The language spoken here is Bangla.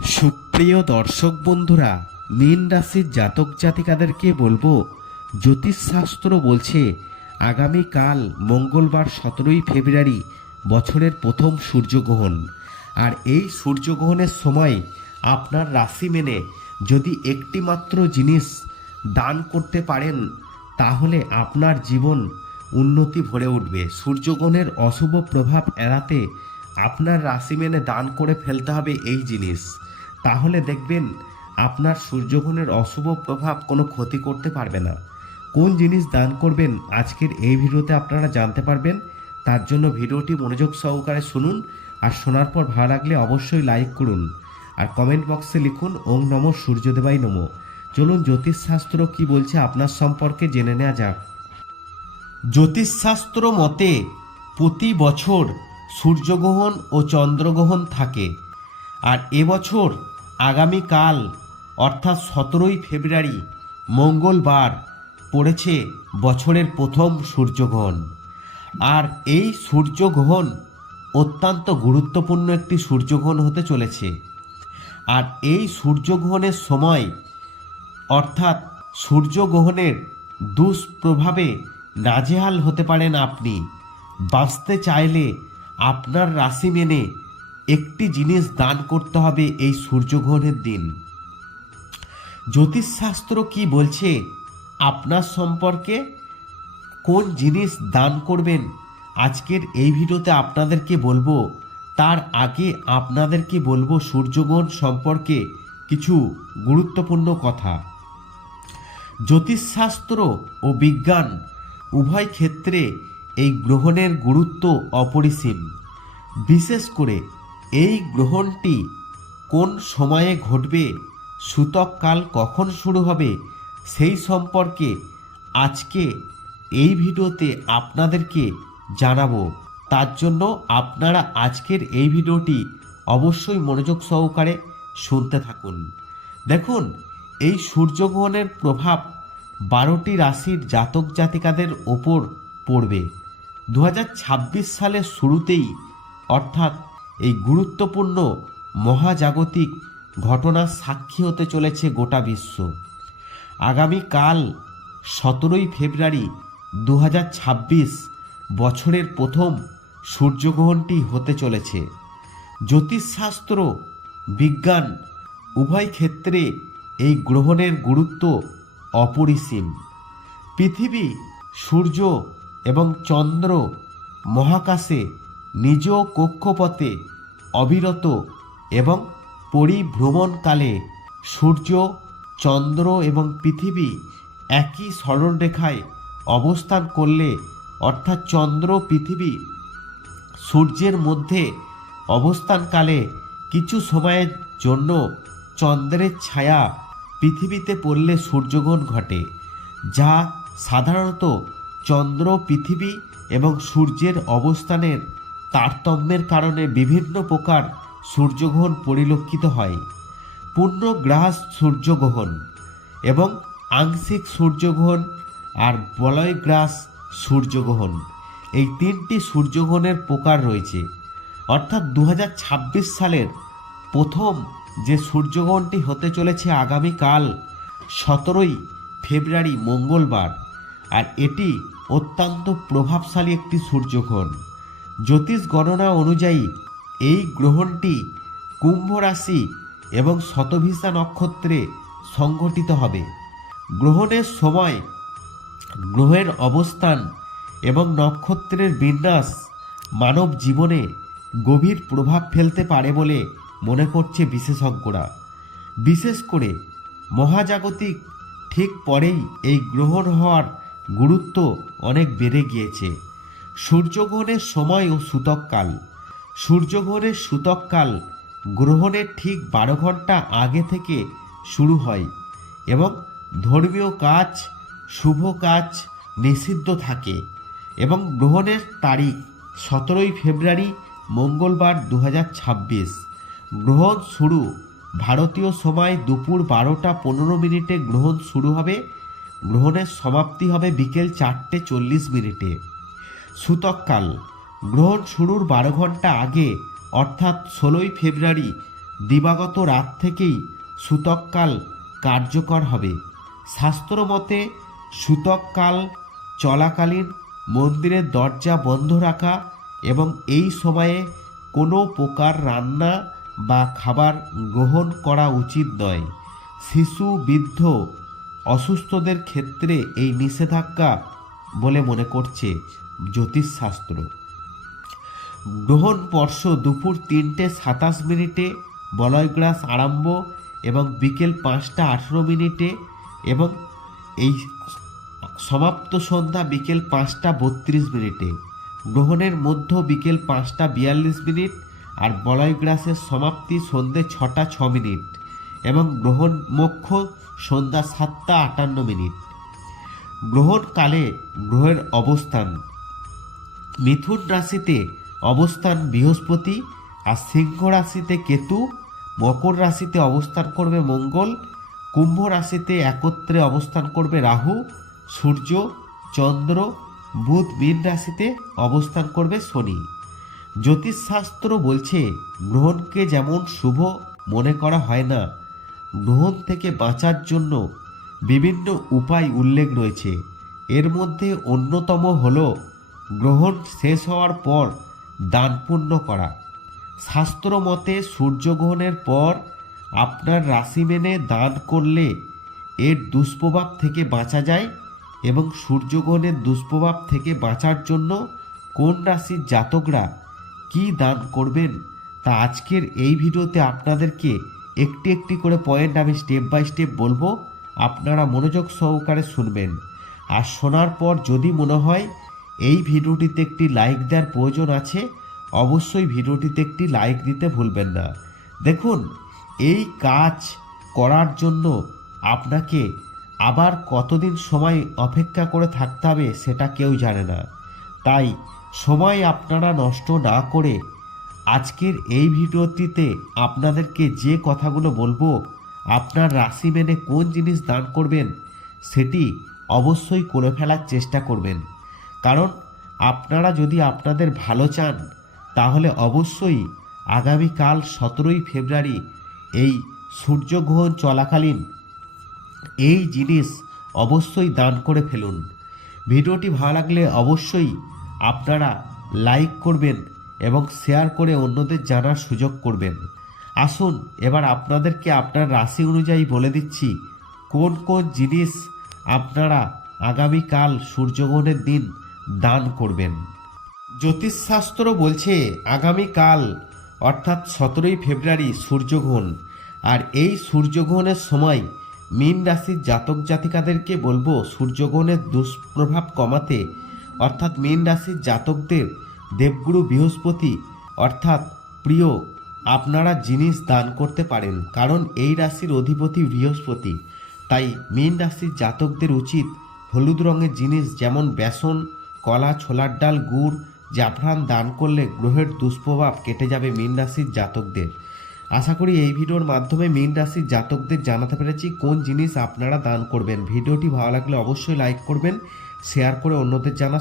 সুপ্রিয় দর্শক বন্ধুরা, মীন রাশির জাতক জাতিকাদেরকে বলব, জ্যোতিষশাস্ত্র বলছে, আগামীকাল মঙ্গলবার সতেরোই ফেব্রুয়ারি বছরের প্রথম সূর্যগ্রহণ। আর এই সূর্যগ্রহণের সময় আপনার রাশি মেনে যদি একটি মাত্র জিনিস দান করতে পারেন, তাহলে আপনার জীবন উন্নতি ভরে উঠবে। সূর্যগ্রহণের অশুভ প্রভাব এড়াতে আপনার রাশি মেনে দান করে ফেলতে হবে এই জিনিস। তাহলে দেখবেন আপনার সূর্যগ্রহণের অশুভ প্রভাব কোনো ক্ষতি করতে পারবে না। কোন জিনিস দান করবেন আজকের এই ভিডিওতে আপনারা জানতে পারবেন। তার জন্য ভিডিওটি মনোযোগ সহকারে শুনুন আর শোনার পর ভালো লাগলে অবশ্যই লাইক করুন। আর কমেন্ট বক্সে লিখুন, ওং নম সূর্যদেবাই নম। চলুন জ্যোতিষশাস্ত্র কি বলছে আপনার সম্পর্কে জেনে নেওয়া যাক। জ্যোতিষশাস্ত্র মতে প্রতি বছর সূর্যগ্রহণ ও চন্দ্রগ্রহণ থাকে। আর এবছর আগামীকাল, অর্থাৎ সতেরোই ফেব্রুয়ারি, মঙ্গলবার, পড়েছে বছরের প্রথম সূর্যগ্রহণ। আর এই সূর্যগ্রহণ অত্যন্ত গুরুত্বপূর্ণ একটি সূর্যগ্রহণ হতে চলেছে। আর এই সূর্যগ্রহণের সময়, অর্থাৎ সূর্যগ্রহণের দুষ্প্রভাবে নাজেহাল হতে পারেন আপনি। বাঁচতে চাইলে আপনার রাশি মেনে একটি জিনিস দান করতে হবে এই সূর্যগ্রহণের দিন। জ্যোতিষশাস্ত্র কি বলছে? আপনার সম্পর্কে কোন জিনিস দান করবেন? আজকের এই ভিডিওতে আপনাদেরকে বলব, তার আগে আপনাদেরকে বলব সূর্যগ্রহণ সম্পর্কে কিছু গুরুত্বপূর্ণ কথা। জ্যোতিষশাস্ত্র ও বিজ্ঞান উভয় ক্ষেত্রে এই গ্রহণের গুরুত্ব অপরিসীম। বিশেষ করে এই গ্রহণটি কোন সময়ে ঘটবে, সূতককাল কখন শুরু হবে, সেই সম্পর্কে আজকে এই ভিডিওতে আপনাদেরকে জানাব। তার জন্য আপনারা আজকের এই ভিডিওটি অবশ্যই মনোযোগ সহকারে শুনতে থাকুন। দেখুন, এই সূর্যগ্রহণের প্রভাব বারোটি রাশির জাতক জাতিকাদের ওপর পড়বে। দু সালের শুরুতেই, অর্থাৎ এই গুরুত্বপূর্ণ মহাজাগতিক ঘটনার সাক্ষী হতে চলেছে গোটা বিশ্ব। আগামীকাল সতেরোই ফেব্রুয়ারি দু হাজার ছাব্বিশ বছরের প্রথম সূর্যগ্রহণটি হতে চলেছে। জ্যোতিষশাস্ত্র, বিজ্ঞান উভয় ক্ষেত্রে এই গ্রহণের গুরুত্ব অপরিসীম। পৃথিবী, সূর্য এবং চন্দ্র মহাকাশে নিজ কক্ষপথে অবিরত এবং পরিভ্রমণকালে সূর্য, চন্দ্র এবং পৃথিবী একই সরলরেখায় অবস্থান করলে, অর্থাৎ চন্দ্র, পৃথিবী সূর্যের মধ্যে অবস্থানকালে কিছু সময়ের জন্য চন্দ্রের ছায়া পৃথিবীতে পড়লে সূর্যগ্রহণ ঘটে, যা সাধারণত চন্দ্র, পৃথিবী এবং সূর্যের অবস্থানের তারতম্যের কারণে বিভিন্ন প্রকার সূর্যগ্রহণ পরিলক্ষিত হয়। পূর্ণগ্রাস সূর্যগ্রহণ এবং আংশিক সূর্যগ্রহণ আর বলয়গ্রাস সূর্যগ্রহণ। এই তিনটি সূর্যগ্রহণের প্রকার রয়েছে। অর্থাৎ দু হাজার ছাব্বিশ সালের প্রথম যে সূর্যগ্রহণটি হতে চলেছে আগামীকাল সতেরোই ফেব্রুয়ারি মঙ্গলবার, আর এটি অত্যন্ত প্রভাবশালী একটি সূর্যগ্রহণ। জ্যোতিষ গণনা অনুযায়ী এই গ্রহণটি কুম্ভ রাশি এবং শতভিসা নক্ষত্রে সংঘটিত হবে। গ্রহণের সময় গ্রহের অবস্থান এবং নক্ষত্রের বিন্যাস মানব জীবনে গভীর প্রভাব ফেলতে পারে বলে মনে করছে বিশেষজ্ঞরা। বিশেষ করে মহাজাগতিক ঠিক পরেই এই গ্রহণ হওয়ার গুরুত্ব অনেক বেড়ে গিয়েছে। সূর্যগ্রহণের সময় ও সূতককাল সূর্যগ্রহণের সূতককাল গ্রহণের ঠিক বারো ঘণ্টা আগে থেকে শুরু হয় এবং ধর্মীয় কাজ, শুভ কাজ নিষিদ্ধ থাকে এবং গ্রহণের তারিখ সতেরোই ফেব্রুয়ারি মঙ্গলবার দু হাজার ছাব্বিশ। গ্রহণ শুরু ভারতীয় সময় দুপুর বারোটা পনেরো মিনিটে গ্রহণ শুরু হবে। গ্রহণের সমাপ্তি হবে বিকেল চারটে চল্লিশ মিনিটে। সূতককাল গ্রহণ শুরুর বারো ঘণ্টা আগে, অর্থাৎ ষোলোই ফেব্রুয়ারি, দিবাগত রাত থেকেই সূতককাল কার্যকর হবে। শাস্ত্র মতে সূতককাল চলাকালীন মন্দিরের দরজা বন্ধ রাখা এবং এই সময়ে কোনো প্রকার রান্না বা খাবার গ্রহণ করা উচিত নয়। শিশু, বৃদ্ধ, অসুস্থদের ক্ষেত্রে এই নিষেধাজ্ঞা বলে মনে করছে। জ্যোতিষশাস্ত্র। গ্রহণ বর্ষ দুপুর তিনটে সাতাশ মিনিটে বলয়গ্রাস আরম্ভ এবং বিকেল পাঁচটা আঠেরো মিনিটে এবং এই সমাপ্ত সন্ধ্যা বিকেল পাঁচটা বত্রিশ মিনিটে। গ্রহণের মধ্য বিকেল পাঁচটা বিয়াল্লিশ মিনিট আর বলয়গ্রাসের সমাপ্তি সন্ধ্যে ছটা ছ মিনিট এবং গ্রহণ মোক্ষ সন্ধ্যা সাতটা আটান্ন মিনিট। গ্রহণকালে গ্রহের অবস্থান মিথুন রাশিতে অবস্থান বৃহস্পতি আর সিংহ রাশিতে কেতু, মকর রাশিতে অবস্থান করবে মঙ্গল, কুম্ভ রাশিতে একত্রে অবস্থান করবে রাহু, সূর্য, চন্দ্র, বুধ, মীন রাশিতে অবস্থান করবে শনি। জ্যোতিষশাস্ত্র বলছে, গ্রহণকে যেমন শুভ মনে করা হয় না, গ্রহণ থেকে বাঁচার জন্য বিভিন্ন উপায় উল্লেখ রয়েছে। এর মধ্যে অন্যতম হল গ্রহণ শেষ হওয়ার পর দান পুণ্য করা। শাস্ত্র মতে সূর্যগ্রহণের পর আপনার রাশি মেনে দান করলে এর দুষ্প্রভাব থেকে বাঁচা যায় এবং সূর্যগ্রহণের দুষ্প্রভাব থেকে বাঁচার জন্য কোন রাশির জাতকরা কি দান করবেন তা আজকের এই ভিডিওতে আপনাদেরকে একটি একটি করে পয়েন্ট আমি স্টেপ বাই স্টেপ বলব। আপনারা মনোযোগ সহকারে শুনবেন। আর শোনার পর যদি মনে হয় এই ভিডিওটিতে একটি লাইক দেওয়ার প্রয়োজন আছে, অবশ্যই ভিডিওটিতে একটি লাইক দিতে ভুলবেন না। দেখুন, এই কাজ করার জন্য আপনাকে আবার কতদিন সময় অপেক্ষা করে থাকতে হবে সেটা কেউ জানে না। তাই সময় আপনারা নষ্ট না করে আজকের এই ভিডিওটিতে আপনাদেরকে যে কথাগুলো বলব, আপনার রাশি মেনে কোন জিনিস দান করবেন, সেটি অবশ্যই করে ফেলার চেষ্টা করবেন। কারণ আপনারা যদি আপনাদের ভালো চান, তাহলে অবশ্যই আগামীকাল সতেরোই ফেব্রুয়ারি এই সূর্যগ্রহণ চলাকালীন এই জিনিস অবশ্যই দান করে ফেলুন। ভিডিওটি ভালো লাগলে অবশ্যই আপনারা লাইক করবেন এবং শেয়ার করে অন্যদের জানার সুযোগ করবেন। আসুন, এবার আপনাদেরকে আপনার রাশি অনুযায়ী বলে দিচ্ছি, কোন কোন জিনিস আপনারা আগামীকাল সূর্যগ্রহণের দিন দান করবেন। জ্যোতিষশাস্ত্র বলছে আগামীকাল অর্থাৎ সতেরোই ফেব্রুয়ারি, সূর্যগ্রহণ। আর এই সূর্যগ্রহণের সময় মীন রাশির জাতক জাতিকাদেরকে বলব, সূর্যগ্রহণের দুষ্প্রভাব কমাতে, অর্থাৎ মীন রাশির জাতকদের দেবগুরু বৃহস্পতি, অর্থাৎ প্রিয়, আপনারা জিনিস দান করতে পারেন, কারণ এই রাশির অধিপতি বৃহস্পতি। তাই মীন রাশির জাতকদের উচিত হলুদ রঙের জিনিস, যেমন বেসন কলা, ছোলার ডাল, গুড়, জাফরান দান করলে গ্রহের দুষ্প্রভাব কেটে যাবে মীন রাশির জাতকদের। আশা করি এই ভিডিওর মাধ্যমে মীন রাশির জাতকদের জানাতে পেরেছি কোন জিনিস আপনারা দান করবেন। ভিডিওটি ভালো লাগলে অবশ্যই লাইক করবেন শেয়ার করে অন্যদের জানা